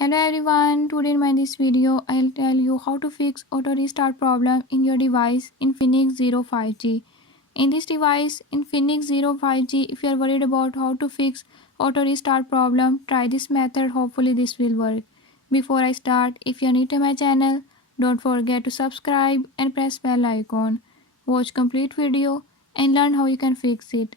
Hello everyone, today in this video I'll tell you how to fix auto restart problem in your device Infinix Zero 5G. In this device Infinix Zero 5G, if you are worried about how to fix auto restart problem, try this method, hopefully this will work. Before I start, if you are new to my channel, don't forget to subscribe and press bell icon. Watch complete video and learn how you can fix it.